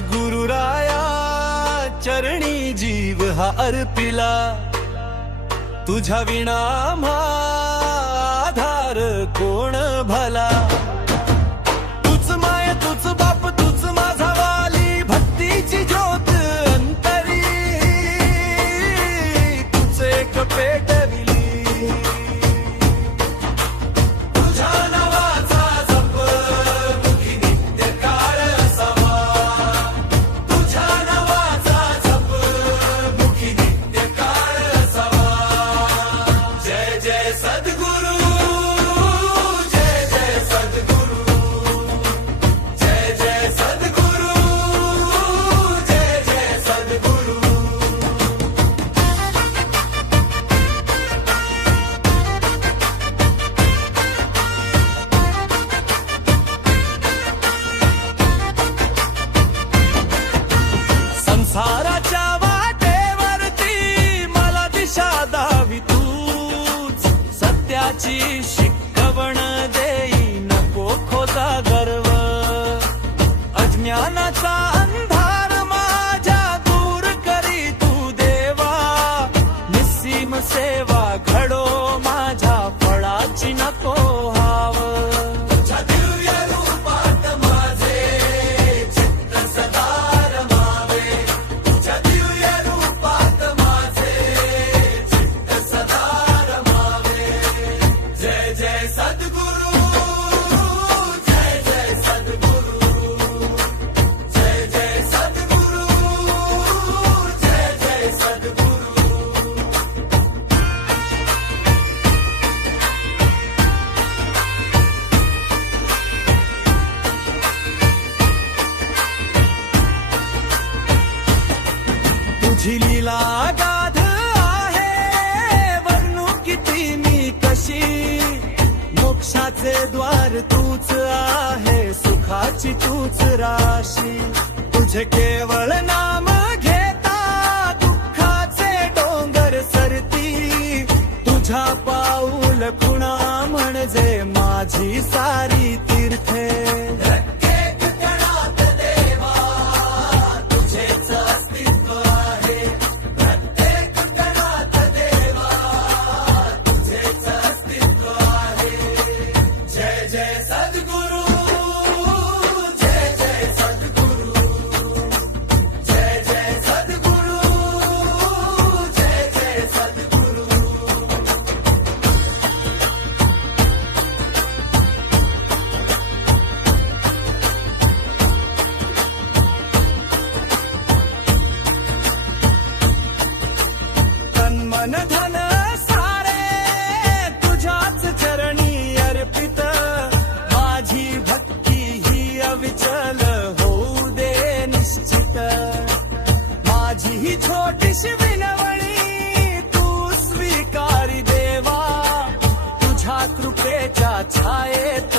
सद्गुरु राया चरणी जीव हा अर्पिला, तुझ्या विना आम्हा आधार कोण भला। तूच माय तूच बाप तूच माझा वाली, भक्तीची ज्योत अंतरी तूच एक पेटविली। तुझ्या नावाचा जप मुखी नित्य काळ असावा, तुझ्या नावाचा जप मुखी नित्य काळ असावा। जय जय सद्गुरु, जय जय सद्गुरु, जय जय सद्गुरु, जय जय सद्गुरु। संसाराच्या वाटेवरती मला दिशा दावी तूच, सत्याची शिकवण देई नको खोता गर्व। अज्ञानाचा अंधार माझ्या दूर करी तू देवा, निस्सीम सेवा घडो माझ्या फळाची नको हाव। तुझ्या दिव्य रूपात माझे चित्त सदा रमावे, तुझ्या दिव्य रूपात माझे चित्त सदा रमावे। जय जय सद्गुरु, जय जय सद्गुरु, जय जय सद्गुरु, जय जय सद्गुरु। तुझी लीला गाध आहे वर्णू किती मी कशी, मोक्षाचे द्वार तूच आहे सुखाची तूच राशी। तुझे केवळ नाम घेता दुःखाचे डोंगर सरती, तुझा पाऊल खुणा म्हणजे माझी सारी तीर्थे। प्रत्येक कणात देवा तुझेच अस्तित्व आहे, प्रत्येक कणात देवा तुझेच अस्तित्व आहे। जय जय सद्गुरु, जय जय सद्गुरु, जय जय सद्गुरु, जय जय सद्गुरु। तन मन धन सारे तुझ्याच चरणी अर्पित, माझी भक्ती ही अविचल होऊ दे निश्चित। माझी ही छोटीशी विनवणी तू स्वीकारी देवा, तुझ्या कृपेच्या छायेत